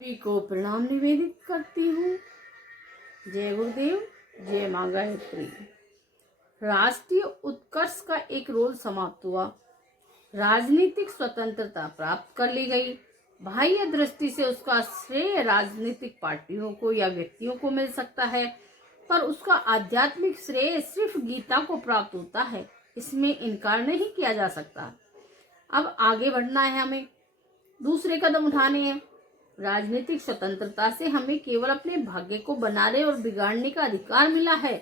सभी को प्रणाम निवेदित करती हूँ। जय गुरुदेव, जय माँ गायत्री। राष्ट्रीय उत्कर्ष का एक रोल समाप्त हुआ। राजनीतिक स्वतंत्रता प्राप्त कर ली गई। बाह्य दृष्टि से उसका श्रेय राजनीतिक पार्टियों को या व्यक्तियों को मिल सकता है, पर उसका आध्यात्मिक श्रेय सिर्फ गीता को प्राप्त होता है। इसमें इनकार नहीं किया जा सकता। अब आगे बढ़ना है, हमें दूसरे कदम उठाने हैं। राजनीतिक स्वतंत्रता से हमें केवल अपने भाग्य को बनाने और बिगाड़ने का अधिकार मिला है।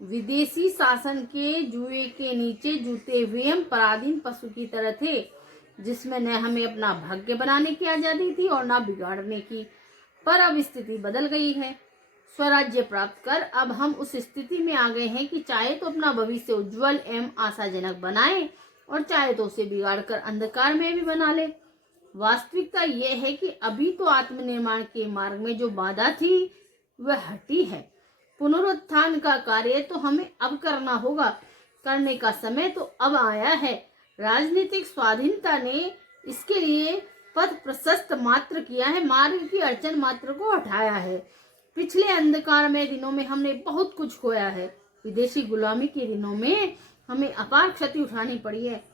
विदेशी शासन के जुए के नीचे जूते हुए हम पराधीन पशु की तरह थे, जिसमें न हमें अपना भाग्य बनाने की आजादी थी और न बिगाड़ने की। पर अब स्थिति बदल गई है। स्वराज्य प्राप्त कर अब हम उस स्थिति में आ गए हैं कि चाहे तो अपना भविष्य उज्जवल एवं आशाजनक बनाए और चाहे तो उसे बिगाड़कर अंधकार में भी बना ले। वास्तविकता यह है कि अभी तो आत्मनिर्माण के मार्ग में जो बाधा थी वह हटी है। पुनरुत्थान का कार्य तो हमें अब करना होगा। करने का समय तो अब आया है। राजनीतिक स्वाधीनता ने इसके लिए पथ प्रशस्त मात्र किया है, मार्ग की अड़चन मात्र को हटाया है। पिछले अंधकारमय दिनों में हमने बहुत कुछ खोया है। विदेशी गुलामी के दिनों में हमें अपार क्षति उठानी पड़ी है।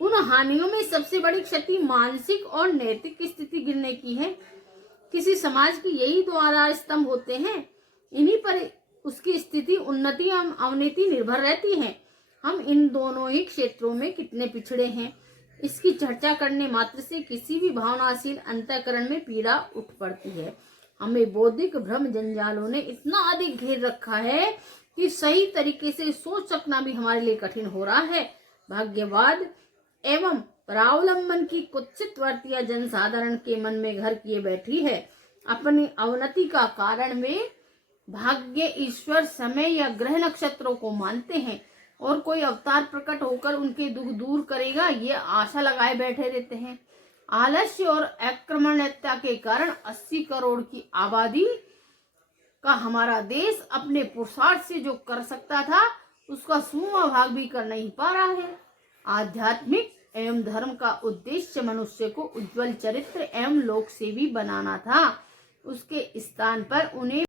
उन हानियों में सबसे बड़ी क्षति मानसिक और नैतिक स्थिति गिरने की है। किसी समाज की यही दो आधार स्तंभ होते हैं। इन्हीं पर उसकी स्थिति उन्नति एवं अवनति निर्भर रहती है। हम इन दोनों ही क्षेत्रों में कितने पिछड़े हैं, इसकी चर्चा करने मात्र से किसी भी भावनाशील अंतःकरण में पीड़ा उठ पड़ती है। हमें बौद्धिक भ्रम जंजालों ने इतना अधिक घेर रखा है कि सही तरीके से सोच सकना भी हमारे लिए कठिन हो रहा है। भाग्यवाद एवं परावलंबन की कुत्सित वृत्तियां जनसाधारण के मन में घर किए बैठी है। अपनी अवनति का कारण वे भाग्य, ईश्वर, समय या ग्रह नक्षत्रों को मानते हैं और कोई अवतार प्रकट होकर उनके दुख दूर करेगा, ये आशा लगाए बैठे रहते हैं। आलस्य और आक्रमणीयता के कारण 80 करोड़ की आबादी का हमारा देश अपने पुरुषार्थ से जो कर सकता था उसका 100वां भाग भी कर नहीं पा रहा है। आध्यात्मिक एवं धर्म का उद्देश्य मनुष्य को उज्जवल चरित्र एवं लोक सेवी बनाना था। उसके स्थान पर उन्हें